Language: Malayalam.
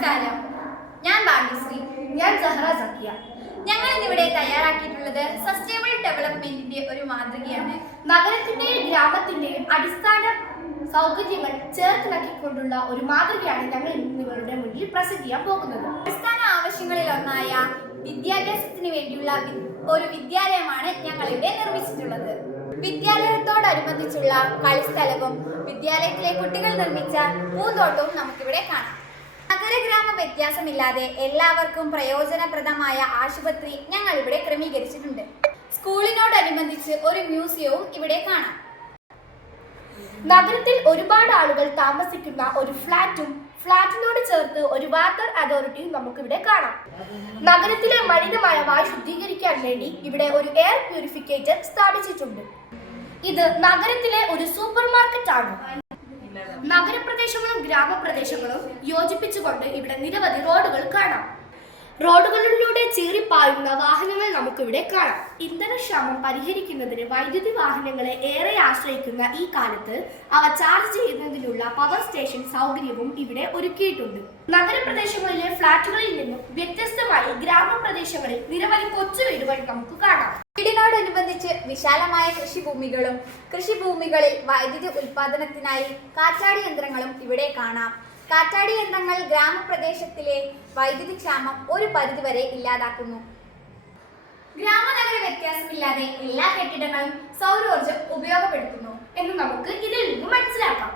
നമസ്കാരം, ഞാൻ ഭാഗ്യശ്രീ. ഞാൻ സഹറ സക്കിയ. ഞങ്ങൾ ഇന്നിവിടെ തയ്യാറാക്കിയിട്ടുള്ളത് സസ്റ്റൈനബിൾ ഡെവലപ്മെന്റിന്റെ ഒരു മാതൃകയാണ്. നഗരത്തിന്റെയും ഗ്രാമത്തിന്റെയും അടിസ്ഥാന സൗകര്യങ്ങൾ ചേർത്തിണക്കിക്കൊണ്ടുള്ള ഒരു മാതൃകയാണ് ഞങ്ങൾ നിങ്ങളുടെ മുന്നിൽ പ്രസംഗിക്കാൻ പോകുന്നത്. അടിസ്ഥാന ആവശ്യങ്ങളിൽ ഒന്നായ വിദ്യാഭ്യാസത്തിന് വേണ്ടിയുള്ള ഒരു വിദ്യാലയമാണ് ഞങ്ങൾ ഇവിടെ നിർമ്മിച്ചിട്ടുള്ളത്. വിദ്യാലയത്തോടനുബന്ധിച്ചുള്ള കളിസ്ഥലവും വിദ്യാലയത്തിലെ കുട്ടികൾ നിർമ്മിച്ച പൂന്തോട്ടവും നമുക്കിവിടെ കാണാം. നഗരഗ്രാമ വ്യത്യാസമില്ലാതെ എല്ലാവർക്കും പ്രയോജനപ്രദമായ ആശുപത്രി ഞങ്ങൾ ഇവിടെ ക്രമീകരിച്ചിട്ടുണ്ട്. സ്കൂളിനോടനുബന്ധിച്ച് ഒരു മ്യൂസിയവും ഇവിടെ കാണാം. നഗരത്തിൽ ഒരുപാട് ആളുകൾ താമസിക്കുന്ന ഒരു ഫ്ലാറ്റിനോട് ചേർത്ത് ഒരു വാട്ടർ അതോറിറ്റിയും നമുക്കിവിടെ കാണാം. നഗരത്തിലെ മലിനമായ വായു ശുദ്ധീകരിക്കാൻ വേണ്ടി ഇവിടെ ഒരു എയർ പ്യൂരിഫിക്കേറ്റർ സ്ഥാപിച്ചിട്ടുണ്ട്. ഇത് നഗരത്തിലെ ഒരു സൂപ്പർ മാർക്കറ്റ് ആണ്. നഗരപ്രദേശങ്ങളും ഗ്രാമപ്രദേശങ്ങളും യോജിപ്പിച്ചുകൊണ്ട് ഇവിടെ നിരവധി റോഡുകൾ കാണാം. റോഡുകളിലൂടെ ചീറിപ്പായുന്ന വാഹനങ്ങൾ നമുക്കിവിടെ കാണാം. ഇന്ധനക്ഷാമം പരിഹരിക്കുന്നതിന് വൈദ്യുതി വാഹനങ്ങളെ ഏറെ ആശ്രയിക്കുന്ന ഈ കാലത്ത് അവ ചാർജ് ചെയ്യുന്നതിനുള്ള പവർ സ്റ്റേഷൻ സൗകര്യവും ഇവിടെ ഒരുക്കിയിട്ടുണ്ട്. നഗരപ്രദേശങ്ങളിലെ ഫ്ളാറ്റുകളിൽ നിന്നും വ്യത്യസ്തമായി ഗ്രാമപ്രദേശങ്ങളിൽ നിരവധി കൊച്ചു വീടുകൾ നമുക്ക് കാണാം. വീടിനോടനുബന്ധിച്ച് വിശാലമായ കൃഷിഭൂമികളിൽ വൈദ്യുതി ഉൽപാദനത്തിനായി കാറ്റാടി യന്ത്രങ്ങളും ഇവിടെ കാണാം. കാറ്റാടി യന്ത്രങ്ങൾ ഗ്രാമപ്രദേശത്തിലെ വൈദ്യുതി ക്ഷാമം ഒരു പരിധിവരെ ഇല്ലാതാക്കുന്നു. ഗ്രാമനഗര വ്യത്യാസമില്ലാതെ എല്ലാ കെട്ടിടങ്ങളും സൗരോർജ്ജം ഉപയോഗപ്പെടുത്തുന്നു എന്ന് നമുക്ക് ഇതിൽ നിന്ന് മനസ്സിലാക്കാം.